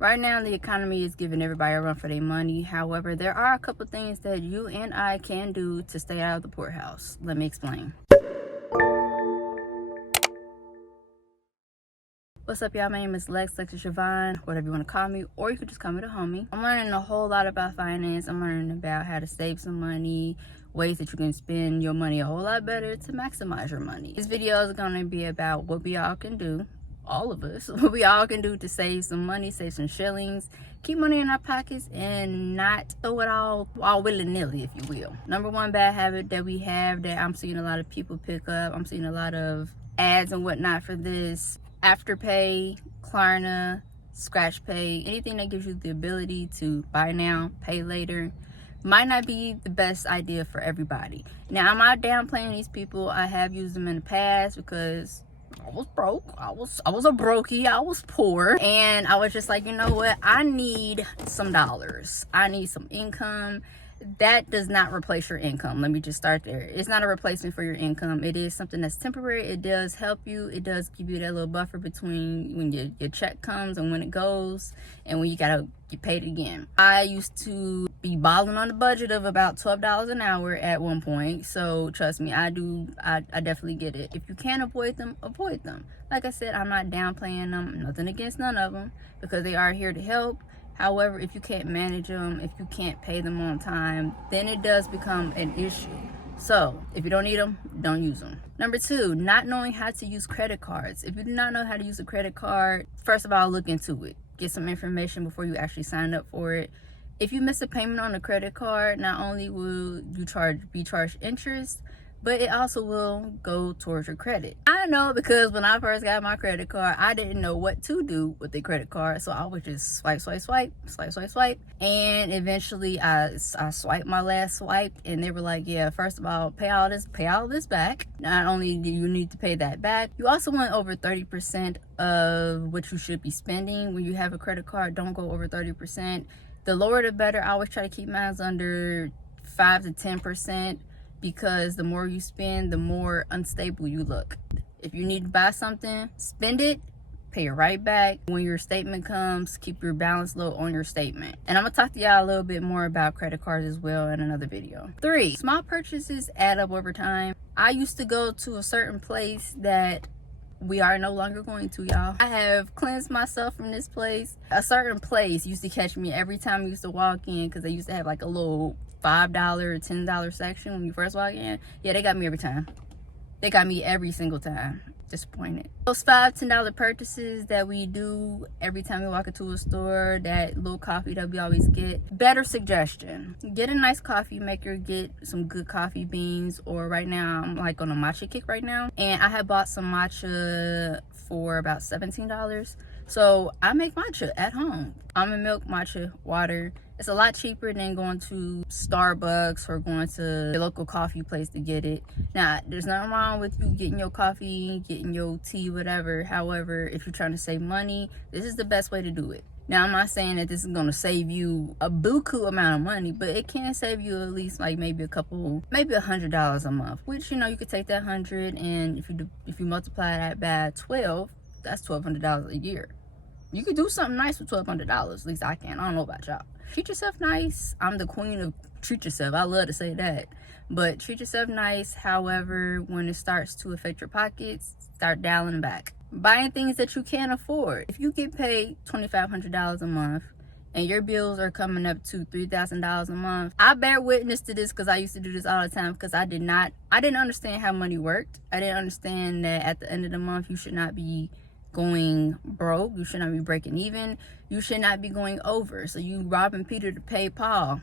Right now, the economy is giving everybody a run for their money. However, there are a couple things that you and I can do to stay out of the poorhouse. Let me explain. What's up, y'all? My name is Lex Siobhan, whatever you want to call me, or you could just call me the homie. I'm learning a whole lot about finance. I'm learning about how to save some money, ways that you can spend your money a whole lot better to maximize your money. This video is going to be about what we all can do, all of us, what we all can do to save some money, save some shillings, keep money in our pockets, and not throw it all willy-nilly, if you will. Number one bad habit that we have that I'm seeing a lot of people pick up, I'm seeing a lot of ads and whatnot for this: Afterpay, Klarna, Scratch Pay, anything that gives you the ability to buy now, pay later, might not be the best idea for everybody. Now, I'm not downplaying these people. I have used them in the past because I was broke. I was a brokey. I was poor, and I was just like, you know what? I need some dollars. I need some income. That does not replace your income. Let me just start there. It's not a replacement for your income. It is something that's temporary. It does help you. It does give you that little buffer between when your check comes and when it goes, and when you gotta get paid again. I used to be balling on the budget of about $12 an hour at one point. So trust me, I definitely get it. If you can't avoid them, avoid them. Like I said, I'm not downplaying them. Nothing against none of them, because they are here to help. However, if you can't manage them, if you can't pay them on time, then it does become an issue. So if you don't need them, don't use them. Number two, not knowing how to use credit cards. If you do not know how to use a credit card, first of all, look into it. Get some information before you actually sign up for it. If you miss a payment on a credit card, not only will you be charged interest, but it also will go towards your credit. I know, because when I first got my credit card, I didn't know what to do with the credit card. So I would just swipe. And eventually I swiped my last swipe, and they were like, yeah, first of all, pay all this back. Not only do you need to pay that back, you also want over 30% of what you should be spending when you have a credit card. Don't go over 30%. The lower the better. I always try to keep mine under 5 to 10%. Because the more you spend, the more unstable you look. If you need to buy something, spend it, pay it right back. When your statement comes, keep your balance low on your statement. And I'm gonna talk to y'all a little bit more about credit cards as well in another video. 3, small purchases add up over time. I used to go to a certain place that we are no longer going to, y'all. I have cleansed myself from this place. A certain place used to catch me every time I used to walk in, because they used to have like a little $5 or $10 section when you first walk in. Yeah, they got me every time. They got me every single time. Disappointed. Those $5, $10 purchases that we do every time we walk into a store, that little coffee that we always get. Better suggestion: get a nice coffee maker, get some good coffee beans, or right now I'm like on a matcha kick right now, and I have bought some matcha for about $17. So I make matcha at home. Almond milk, matcha, water. It's a lot cheaper than going to Starbucks or going to the local coffee place to get it. Now, there's nothing wrong with you getting your coffee, getting your tea, whatever. However, if you're trying to save money, this is the best way to do it. Now, I'm not saying that this is going to save you a buku amount of money, but it can save you at least like maybe $100 a month, which, you know, you could take that 100, and if you multiply that by 12, that's $1,200 a year. You could do something nice with $1,200. At least I can. I don't know about y'all. Treat yourself nice. I'm the queen of treat yourself. I love to say that. But treat yourself nice. However, when it starts to affect your pockets, start dialing back. Buying things that you can't afford. If you get paid $2,500 a month and your bills are coming up to $3,000 a month, I bear witness to this, because I used to do this all the time, because I didn't understand how money worked. I didn't understand that at the end of the month you should not be going broke. You should not be breaking even. You should not be going over. So you robbing Peter to pay Paul.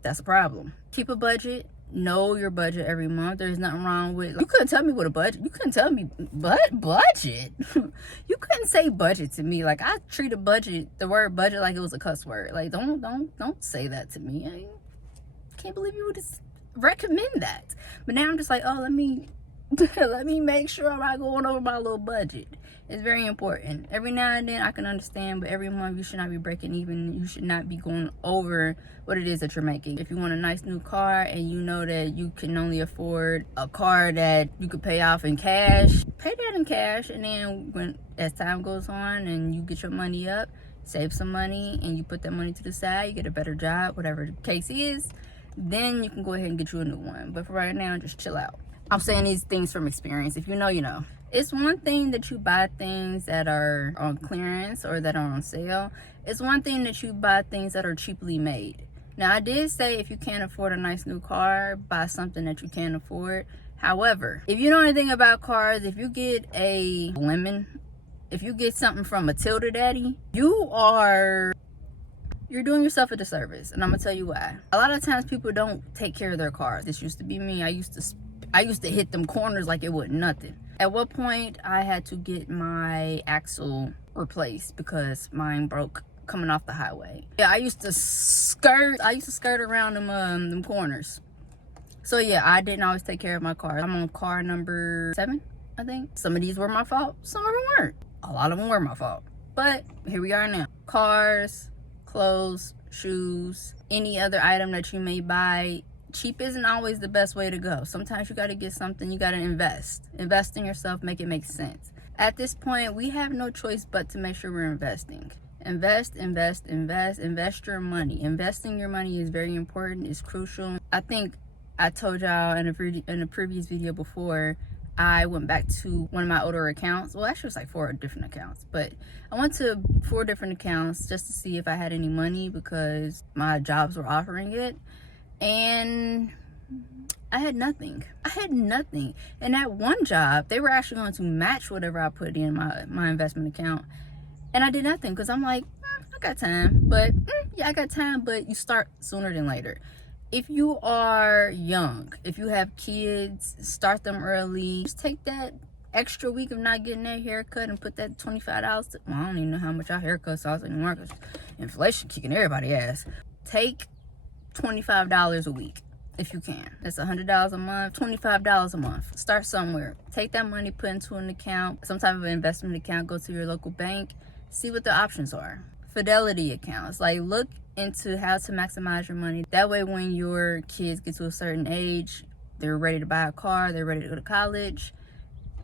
That's a problem. Keep a budget. Know your budget every month. There's nothing wrong with, you couldn't tell me what a budget. You couldn't tell me budget. You couldn't say budget to me. Like, I treat the word budget like it was a cuss word. Like, don't say that to me. I can't believe you would just recommend that. But now I'm just like, oh, let me make sure I'm not going over my little budget. It's very important. Every now and then I can understand, but every month you should not be breaking even. You should not be going over what it is that you're making. If you want a nice new car and you know that you can only afford a car that you could pay off in cash, pay that in cash. And then as time goes on and you get your money up, save some money, and you put that money to the side, you get a better job, whatever the case is, then you can go ahead and get you a new one. But for right now, just chill out. I'm saying these things from experience. If you know, you know. It's one thing that you buy things that are on clearance or that are on sale. It's one thing that you buy things that are cheaply made. Now, I did say if you can't afford a nice new car, buy something that you can afford. However, if you know anything about cars, if you get a lemon, if you get something from Matilda Daddy, you're doing yourself a disservice. And I'm gonna tell you why. A lot of times people don't take care of their cars. This used to be me. I used to hit them corners like it wasn't nothing. At what point I had to get my axle replaced because mine broke coming off the highway. Yeah, I used to skirt around them corners. So yeah, I didn't always take care of my car. I'm on car number 7, I think. Some of these were my fault, some of them weren't. A lot of them were my fault. But here we are now. Cars, clothes, shoes, any other item that you may buy. Cheap isn't always the best way to go. Sometimes you got to get something, you got to invest in yourself, make it make sense. At this point, we have no choice but to make sure we're investing. Invest your money. Investing your money is very important. It's crucial. I think I told y'all in a previous video before, I went back to one of my older accounts. Well, actually, it's like 4 different accounts, but I went to 4 different accounts just to see if I had any money because my jobs were offering it. And I had nothing. And that one job, they were actually going to match whatever I put in my investment account. And I did nothing because I'm like, I got time. But yeah, I got time, but you start sooner than later. If you are young, if you have kids, start them early. Just take that extra week of not getting that haircut and put that $25 to, well, I don't even know how much our haircuts cost anymore because inflation kicking everybody's ass. Take $25 a week if you can. That's $100 a month, $25 a month. Start somewhere. Take that money, put into an account, some type of investment account, go to your local bank, see what the options are. Fidelity accounts, like look into how to maximize your money. That way when your kids get to a certain age, they're ready to buy a car, they're ready to go to college,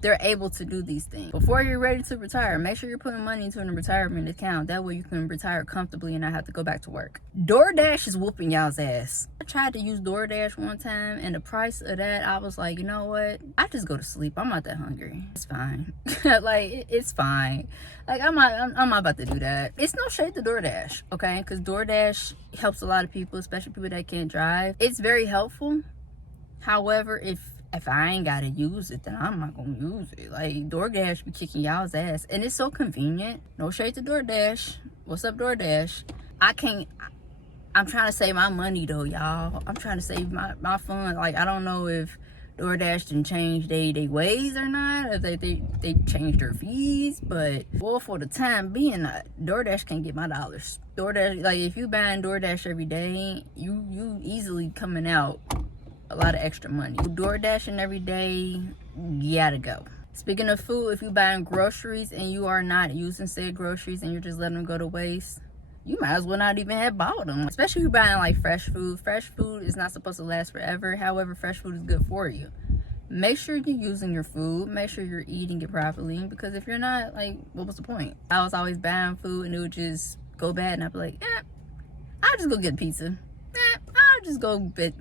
they're able to do these things. Before you're ready to retire, make sure you're putting money into a retirement account. That way you can retire comfortably and not have to go back to work. DoorDash is whooping y'all's ass. I tried to use DoorDash one time, and the price of that, I was like, you know what? I just go to sleep. I'm not that hungry. It's fine. Like, it's fine. Like, I'm not about to do that. It's no shade to DoorDash, okay? Because DoorDash helps a lot of people, especially people that can't drive. It's very helpful. However, if I ain't gotta use it, then I'm not gonna use it. Like, DoorDash be kicking y'all's ass. And it's so convenient. No shade to DoorDash. What's up, DoorDash? I'm trying to save my money, though, y'all. I'm trying to save my fun. Like, I don't know if DoorDash didn't change their ways or not. If they changed their fees. But, well, for the time being, DoorDash can't get my dollars. DoorDash, like, if you buying DoorDash every day, you easily coming out a lot of extra money. DoorDashing every day, you gotta go. Speaking of food, if you're buying groceries and you are not using said groceries and you're just letting them go to waste, you might as well not even have bought them. Especially if you're buying like fresh food. Fresh food is not supposed to last forever. However, fresh food is good for you. Make sure you're using your food. Make sure you're eating it properly. Because if you're not, like, what was the point? I was always buying food and it would just go bad and I'd be like, I'll just go get pizza. I'll just go get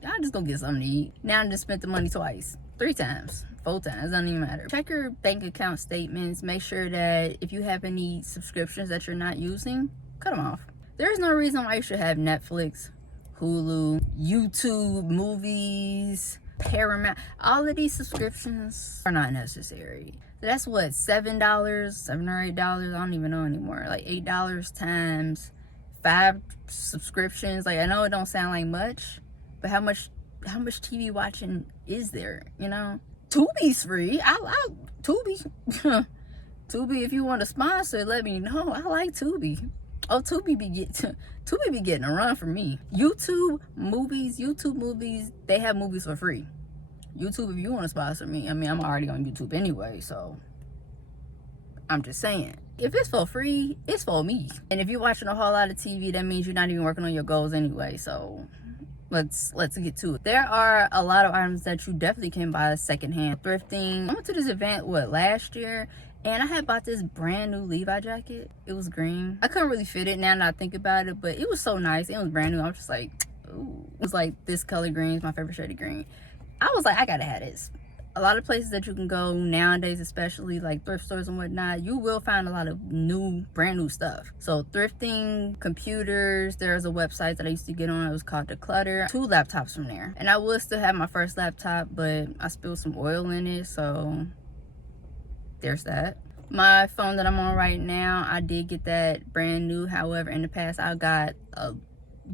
something to eat. Now I just spent the money twice, 3 times, 4 times, doesn't even matter. Check your bank account statements. Make sure that if you have any subscriptions that you're not using, cut them off. There's no reason why you should have Netflix, Hulu, YouTube, movies, Paramount. All of these subscriptions are not necessary. That's what, $7, $7 or $8, I don't even know anymore. Like $8 times 5 subscriptions. Like, I know it don't sound like much, but how much TV watching is there, you know? Tubi's free. Tubi. Tubi, if you want to sponsor, let me know. I like Tubi. Oh, Tubi be getting a run from me. YouTube movies, they have movies for free. YouTube, if you want to sponsor me, I mean, I'm already on YouTube anyway, so I'm just saying. If it's for free, it's for me. And if you're watching a whole lot of TV, that means you're not even working on your goals anyway. So let's get to it. There are a lot of items that you definitely can buy secondhand. Thrifting. I went to this event, last year? And I had bought this brand new Levi jacket. It was green. I couldn't really fit it now that I think about it, but it was so nice. It was brand new. I was just like, ooh. It was like this color green is my favorite shade of green. I was like, I gotta have this. A lot of places that you can go nowadays, especially like thrift stores and whatnot, you will find a lot of brand new stuff. So thrifting, computers, there's a website that I used to get on. It was called Declutter. 2 laptops from there. And I would still have my first laptop, but I spilled some oil in it, so there's that. My phone that I'm on right now, I did get that brand new. However, in the past, I got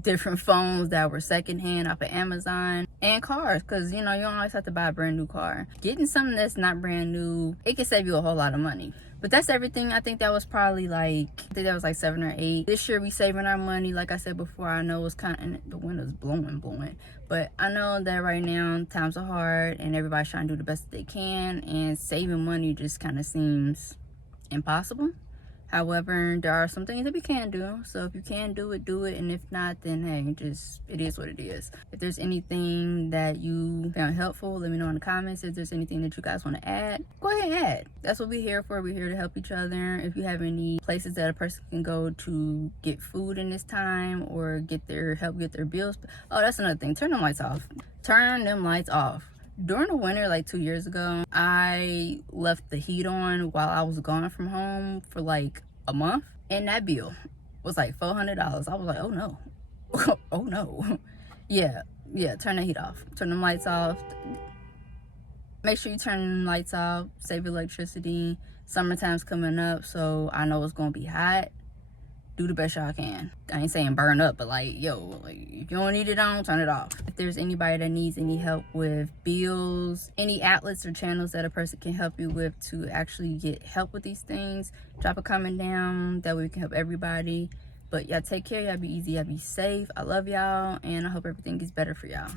different phones that were secondhand off of Amazon, and cars, because you know, you don't always have to buy a brand new car. Getting something that's not brand new, it can save you a whole lot of money. But that's everything. I think that was probably like, I think that was like 7 or 8. This year we saving our money. Like I said before, I know it's kind of, the wind is blowing, but I know that right now times are hard and everybody's trying to do the best that they can, and saving money just kind of seems impossible. However, there are some things that we can do. So if you can do it, do it. And if not, then hey, just, it is what it is. If there's anything that you found helpful, let me know in the comments. If there's anything that you guys want to add, go ahead and add. That's what we're here for. We're here to help each other. If you have any places that a person can go to get food in this time, or help get their bills. Oh, that's another thing. Turn them lights off. Turn them lights off. During the winter, like 2 years ago, I left the heat on while I was gone from home for like a month. And that bill was like $400. I was like, oh no. Oh no. Yeah, turn the heat off. Turn them lights off. Make sure you turn them lights off. Save electricity. Summertime's coming up, so I know it's gonna be hot. Do the best y'all can. I ain't saying burn up, but like, yo, like, if you don't need it on, turn it off. If there's anybody that needs any help with bills, any outlets or channels that a person can help you with to actually get help with these things, drop a comment down. That way we can help everybody. But y'all take care. Y'all be easy. Y'all be safe. I love y'all, and I hope everything gets better for y'all.